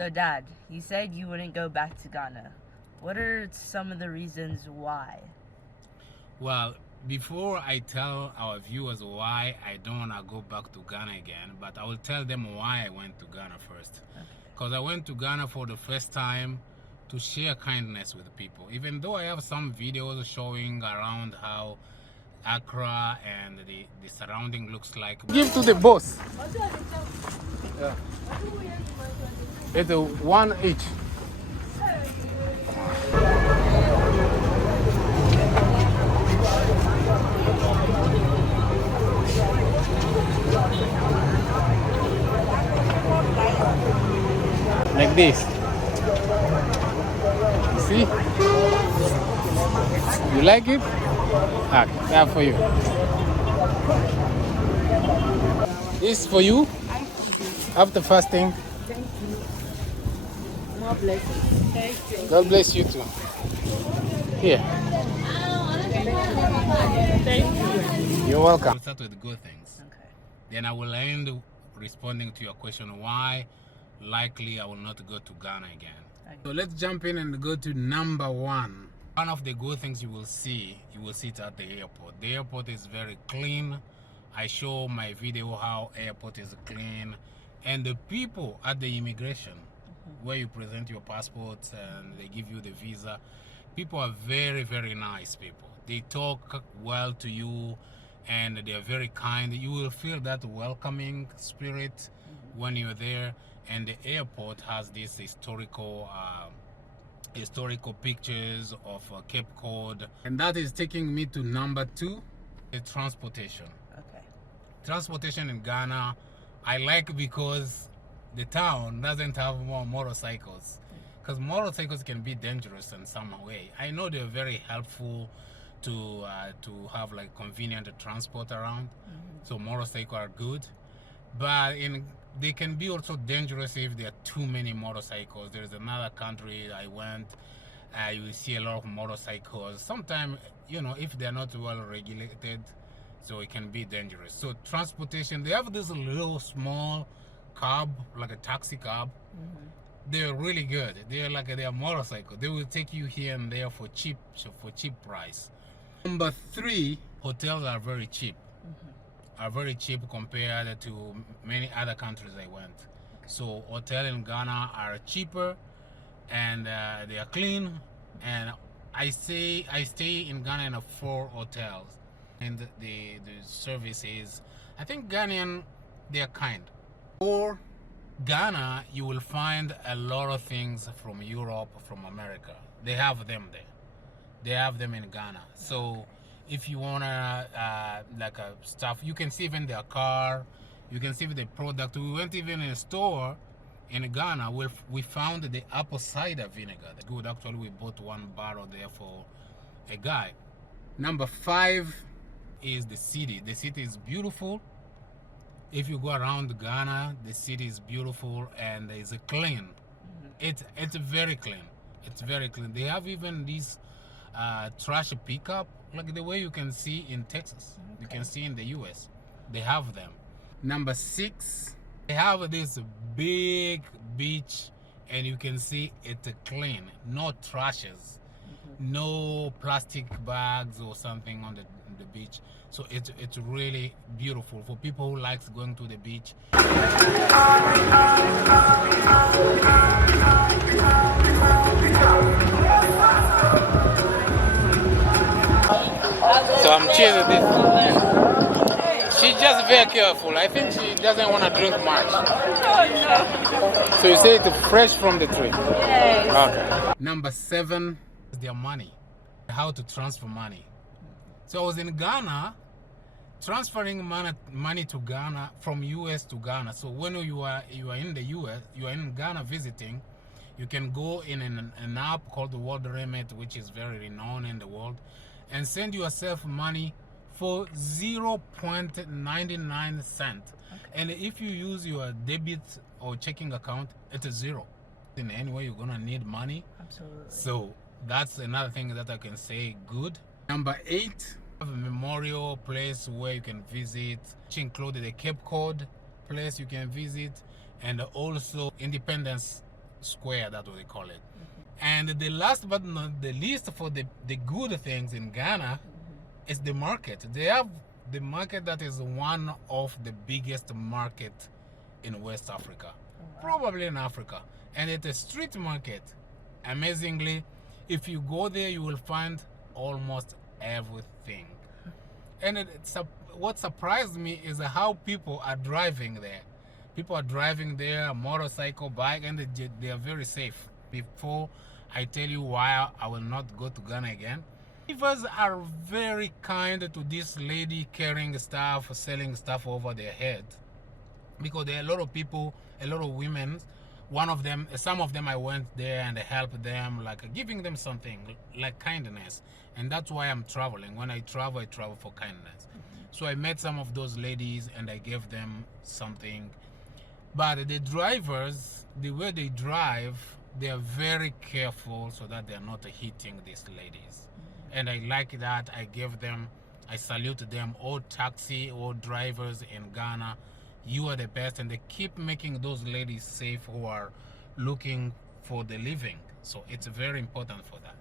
So, Dad, you said you wouldn't go back to Ghana. What are some of the reasons why? Well, before I tell our viewers why I don't want to go back to Ghana again, but I will tell them why I went to Ghana first. Because I went to Ghana for the first time to share kindness with people. Even though I have some videos showing around how Accra and the surrounding looks like. Give to the boss. Yeah. It's a one each. Like this. You see? You like it? Ah, that's for you. This for you after fasting. Thank you. More blessings. Thank you. God bless you too. Here. Thank you. You're welcome. We'll start with good things. Okay. Then I will end responding to your question why likely I will not go to Ghana again. Okay. So let's jump in and go to number one. One of the good things you will see it at the airport. The airport is very clean. I show my video how airport is clean, and the people at the immigration where you present your passports and they give you the visa, people are very, very nice people. They talk well to you and they are very kind. You will feel that welcoming spirit when you're there. And the airport has this historical pictures of Cape Cod, and that is taking me to number two, the transportation. Okay. Transportation in Ghana I like because the town doesn't have more motorcycles, because motorcycles can be dangerous in some way. I know they're very helpful to have like convenient transport around, so motorcycles are good, but they can be also dangerous if there are too many motorcycles. There's another country I went, you see a lot of motorcycles. Sometimes, if they're not well regulated, so it can be dangerous. So transportation, they have this little small cab, like a taxi cab. They're really good. They're motorcycle. They will take you here and there for cheap price. Number three, hotels are very cheap. Are very cheap compared to many other countries I went. So hotels in Ghana are cheaper and they are clean. And I stay in Ghana in 4 hotels, and the service is, I think Ghanaian, they are kind. For Ghana, you will find a lot of things from Europe, from America. They have them there. They have them in Ghana. So if you wanna stuff, you can see even their car, you can see the product. We went even in a store in Ghana, we found the apple cider vinegar. Good, actually we bought 1 barrel there for a guy. Number 5 is the city. The city is beautiful. If you go around Ghana, the city is beautiful and it's clean. It's very clean. It's very clean. They have even these trash pickup, like the way you can see in Texas. You can see in the US. They have them. Number 6, they have this big beach, and you can see it's clean. No trashes, no plastic bags or something on the beach. So it's really beautiful for people who likes going to the beach. So I'm cheering this. She's just very careful. I think she doesn't want to drink much. Oh, no. So you say it's fresh from the tree? Yes. Okay. Number 7 is their money. How to transfer money. So I was in Ghana, transferring money to Ghana from US to Ghana. So when you are in the US, you are in Ghana visiting, you can go in an app called the World Remit, which is very renowned in the world, and send yourself money for 0.99 cents. And if you use your debit or checking account, it's a 0. In any way you're gonna need money. Absolutely. So that's another thing that I can say good. Number 8, a memorial place where you can visit, which included a Cape Cod place you can visit, and also Independence square, that's what they call it. And the last but not the least, for the good things in Ghana is the market. They have the market that is one of the biggest market in West Africa, probably in Africa. And it's a street market. Amazingly, if you go there, you will find almost everything. And what surprised me is how people are driving there. People are driving there, motorcycle, bike, and they are very safe. Before I tell you why I will not go to Ghana again, drivers are very kind to this lady carrying stuff, selling stuff over their head. Because there are a lot of people, a lot of women. Some of them I went there and I helped them, like giving them something, like kindness. And that's why I'm traveling. When I travel for kindness. So I met some of those ladies and I gave them something. But the drivers, the way they drive, they are very careful so that they're not hitting these ladies. And I like that. I salute them, all taxi, all drivers in Ghana. You are the best, and they keep making those ladies safe who are looking for the living. So it's very important for that.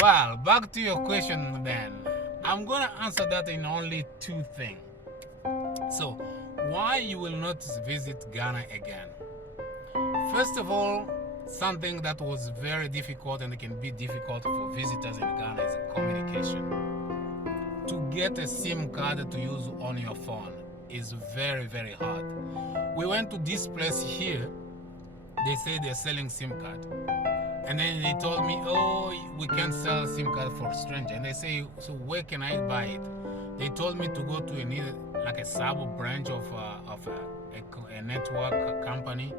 Well, back to your question then. I'm going to answer that in only two things. So, why you will not visit Ghana again? First of all, something that was very difficult and it can be difficult for visitors in Ghana is communication. To get a SIM card to use on your phone is very, very hard. We went to this place here. They say they're selling SIM card. And then they told me, oh, we can't sell SIM card for stranger. And they say, so where can I buy it? They told me to go to a sub branch of a network company.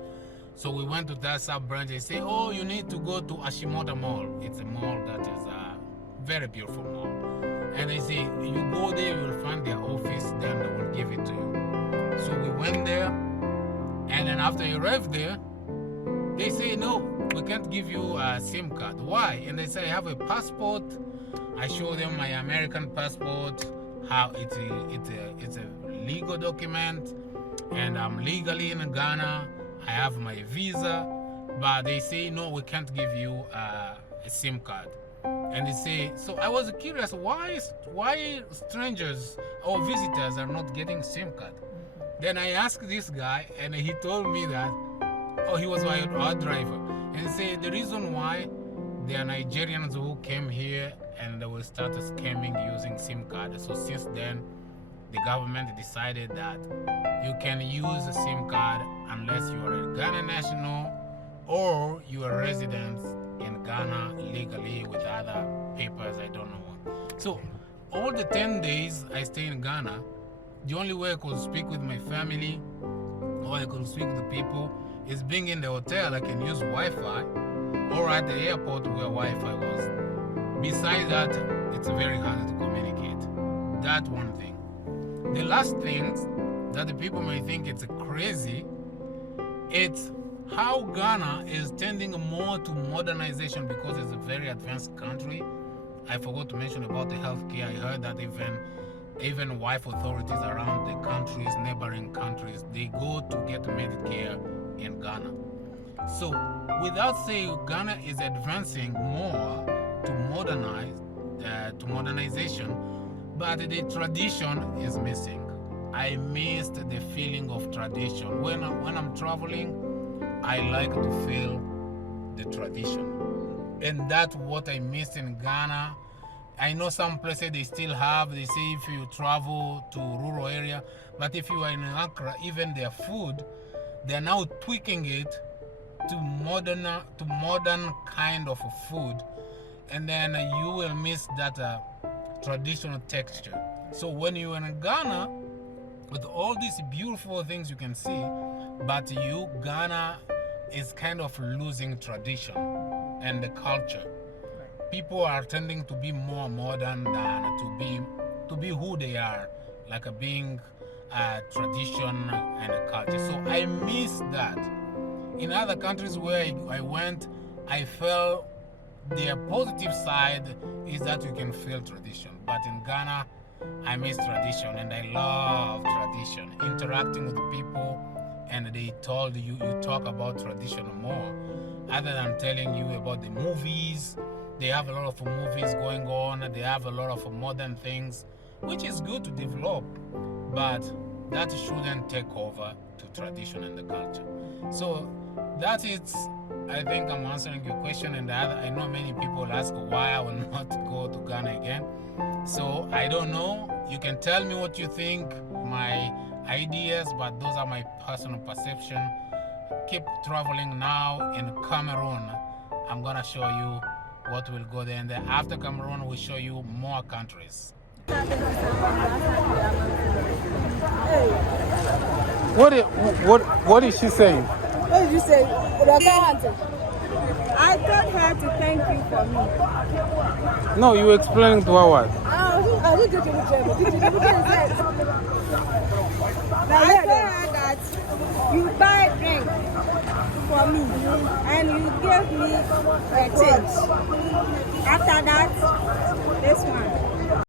So we went to that sub branch. They say, oh, you need to go to Ashimota Mall. It's a mall that is a very beautiful mall. And they say, you go there, you will find their office, then they will give it to you. So we went there, and then after you arrived there, they say, no, we can't give you a SIM card. Why? And they say, I have a passport. I show them my American passport, how it's a legal document, and I'm legally in Ghana. I have my visa, but they say, no, we can't give you a SIM card. And they say, so I was curious, why strangers or visitors are not getting SIM card? Then I asked this guy, and he told me that, oh, he was our driver. And he said, the reason why there are Nigerians who came here and they will start scamming using SIM card. So since then, the government decided that you can use a SIM card unless you are a Ghana national or you are resident in Ghana legally with other papers, I don't know what. So all the 10 days I stay in Ghana, the only way I could speak with my family or I could speak to people is being in the hotel. I can use Wi-Fi, or at the airport where Wi-Fi was. Besides that, it's very hard to communicate. That one thing. The last thing that the people may think it's crazy, it's how Ghana is tending more to modernization because it's a very advanced country. I forgot to mention about the healthcare. I heard that even wife authorities around the countries, neighboring countries, they go to get Medicare in Ghana. So without saying Ghana is advancing more to modernization, but the tradition is missing. I missed the feeling of tradition. When I'm traveling, I like to feel the tradition. And that's what I missed in Ghana. I know some places they still have, they say if you travel to rural area, but if you are in Accra, even their food, they're now tweaking it to modern kind of food, and then you will miss that traditional texture. So when you're in Ghana, with all these beautiful things you can see, but Ghana is kind of losing tradition and the culture. People are tending to be more modern than to be who they are, like being tradition and a culture. So I miss that. In other countries where I went, I felt the positive side is that you can feel tradition. But in Ghana, I miss tradition and I love tradition. Interacting with people and they told you talk about tradition more, other than telling you about the movies. They have a lot of movies going on. They have a lot of modern things, which is good to develop, but that shouldn't take over to tradition and the culture. So that is, I think I'm answering your question. And I know many people ask why I will not go to Ghana again. So I don't know. You can tell me what you think, my ideas, but those are my personal perception. Keep traveling now in Cameroon. I'm gonna show you what will go there, and then after Cameroon we'll show you more countries. What is she saying? What did you say? I told her to thank you for me. No, you were explaining to her what? I told her that you buy drink for me and you gave me a change. After that,